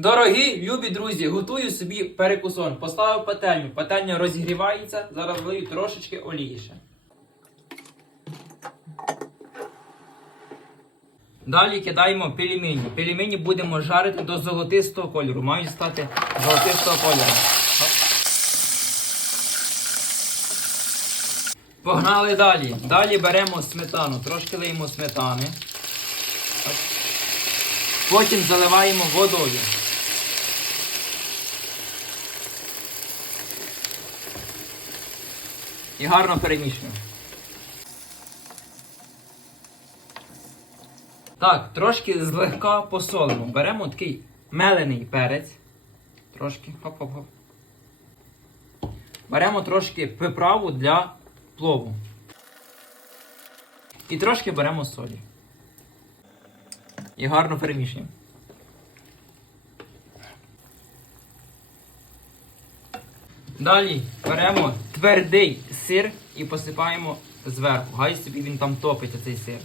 Дорогі любі друзі, готую собі перекусон. Поставив пательню. Пательня розігрівається. Зараз влию трошечки олії. Далі кидаємо пельмені. Пельмені будемо жарити до золотистого кольору. Мають стати золотистого кольору. Погнали далі. Далі беремо сметану. Трошки лиємо сметани. Потім заливаємо водою. І гарно перемішуємо. Так, трошки злегка посолимо. Беремо такий мелений перець. Трошки. Хоп-хоп-хоп. Беремо трошки приправу для плову. І трошки беремо солі. І гарно перемішуємо. Далі беремо твердий сир і посипаємо зверху. Хай собі він там топиться цей сир.